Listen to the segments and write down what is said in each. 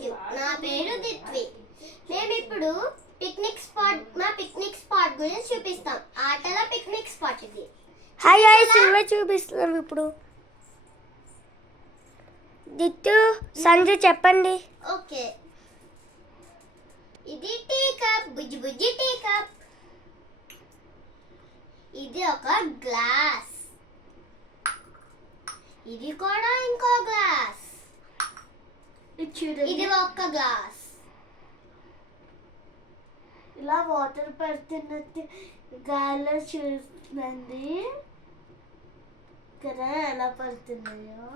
సంజు. నా పేరు దిత్వి. మేము ఇప్పుడు మా పిక్నిక్ స్పాట్ గురించి చూపిస్తాం. ఆటల పిక్నిక్ స్పాట్ ఇది. హాయ్ గాయ్స్, ఇవే చూపిస్తున్నాం ఇప్పుడు. దిత్తు, సంజు చెప్పండి. ఓకే, ఇది టీ కప్, బుజ్జి బుజ్జి టీ కప్. ఇది ఒక గ్లాస్. ఇది కూడా ఇంకో గ్లాస్. ఇది ఒక గ్లాస్. ఇలా వాటర్ పడుతున్నట్టు గాల్లో చూస్తుంది కదా ఎలా పడుతున్నాయో.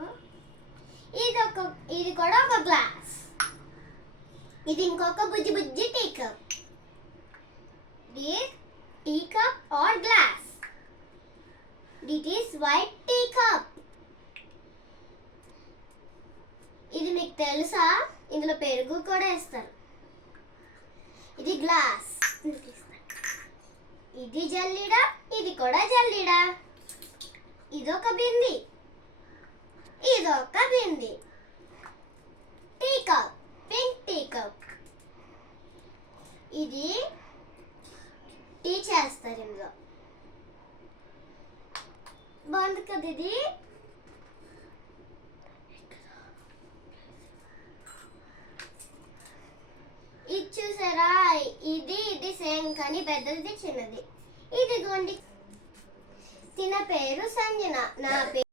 ఇది కూడా ఒక గ్లాస్. ఇది ఇంకొక బుజ్జి బుజ్జి tea cup. Tea cup or glass. It is white tea cup. ఇది మీకు తెలుసా? ఇందులో పెరుగు కూడా వేస్తారు. ఇది గ్లాస్. ఇది జల్లిడ, ఇది కూడా జల్లిడ. ఇదొక బింది, ఇదొక బింది. Tea cup, pink tea cup. ఇది టీ చేస్తారు ఇందులో. బాగుంది కదా ఇది. ఇది చూసారా? ఇది సేమ్ కానీ పెద్దది చిన్నది. ఇదిగోండి. తిన పేరు సంజన, నా పేరు